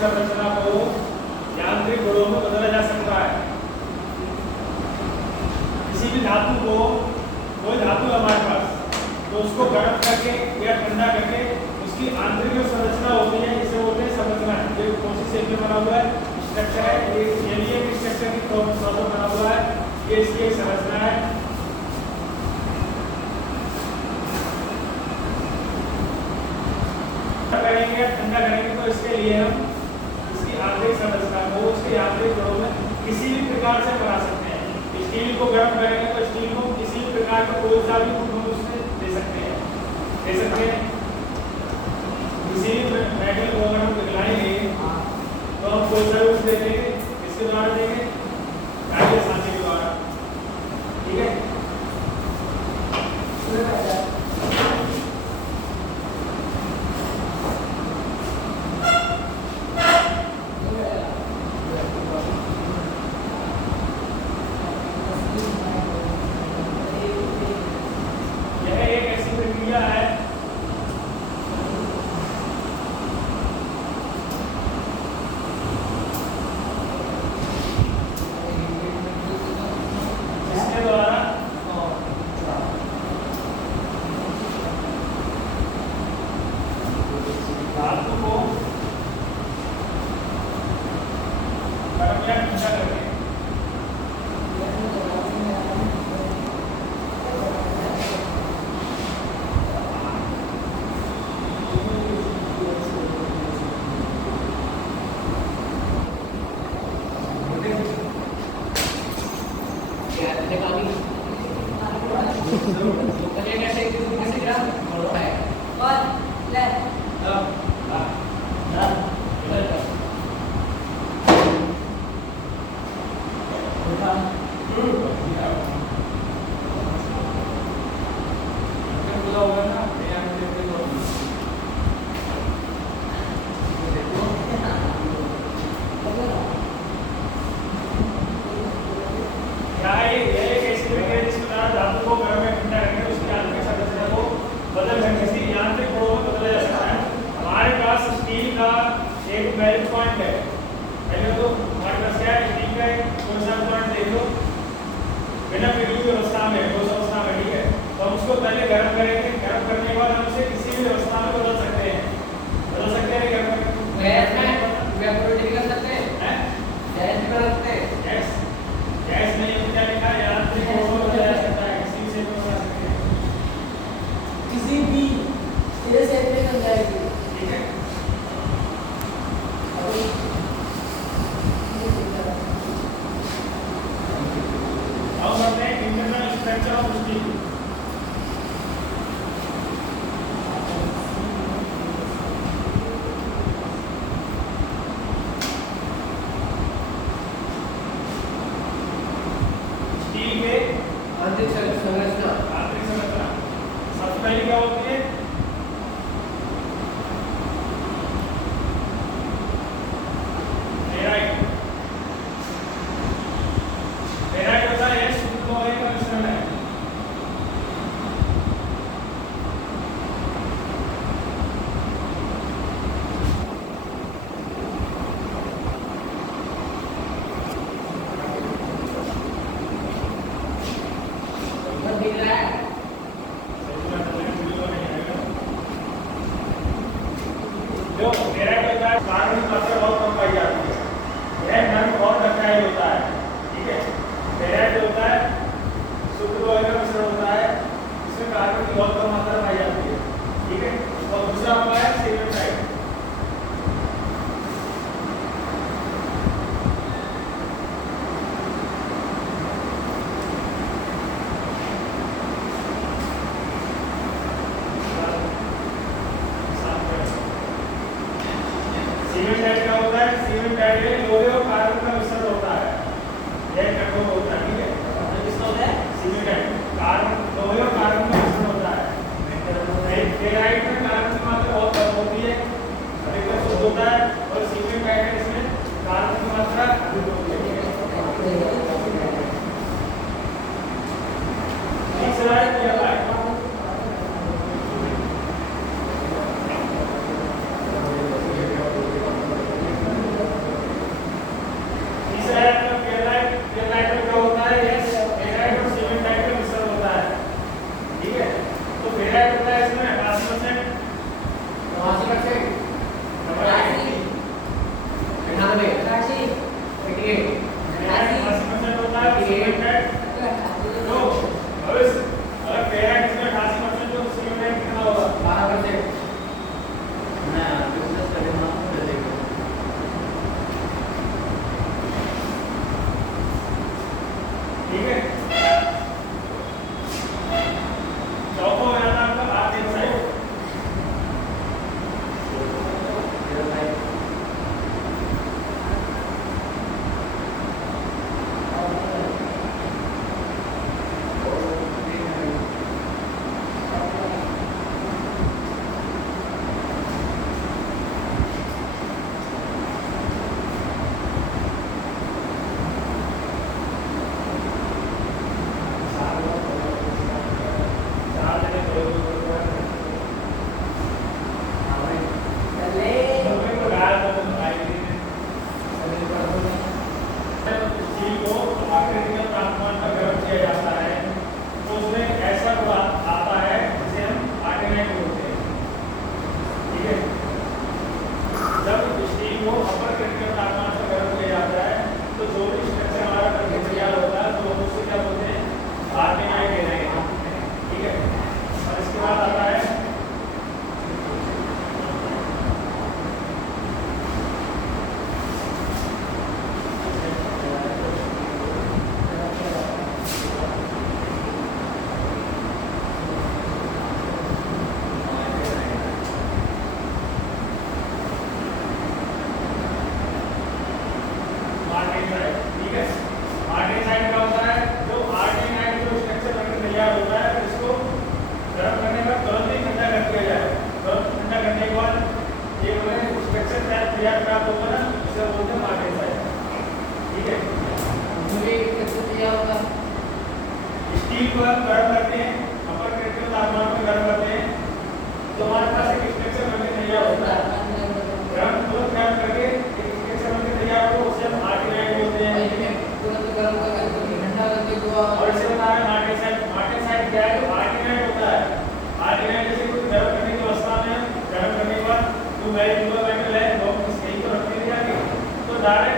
संरचना को यांत्रिक गुणों में बदला जा सकता है। किसी भी धातु को, कोई धातु हमारे पास, तो उसको गर्म करके या ठंडा करके उसकी आंतरिक जो संरचना होती है इसे बोलते हैं संरचना। ये कौन सी शेप में बना हुआ है, स्ट्रक्चर है, ये एक स्ट्रक्चर की प्रोसेस बना हुआ है, ये इसकी एक संरचना है। करेंगे या ठंडा करेंगे तो इसके लिए हम इसकी आंतरिक संरचना को उसके आंतरिक गुणों में किसी भी प्रकार से बना सकते हैं। स्टील को गर्म करेंगे तो स्टील को किसी भी प्रकार का कोई सा भी गुण हम उससे दे सकते हैं, किसी भी मेटल को अगर हम पिघलाएंगे तो हम कोई सा भी दे देंगे, इसके द्वारा देंगे कार्य सांचे के द्वारा। ठीक है, तैयार प्राप्त होगा ना, इसे बोलते हैं मार्टेसाइट। ठीक है, स्टील को हम गर्म करते हैं, अपर क्रिटिकल तापमान पर गर्म करते हैं, तो हमारे पास एक स्ट्रक्चर बनके तैयार होता है। गर्म करके एक स्ट्रक्चर बनके तैयार हो, उसे हम आर्टिनाइट बोलते हैं। और इसे बता रहे हैं मार्टेसाइट। मार्टेसाइट क्या है? तो आर्टिनाइट होता है। आर्टिनाइट जैसे कुछ गर्म करने की अवस्था में, गर्म करने के बाद जो मेटल है वो सही तो रखने दिया, तो डायरेक्ट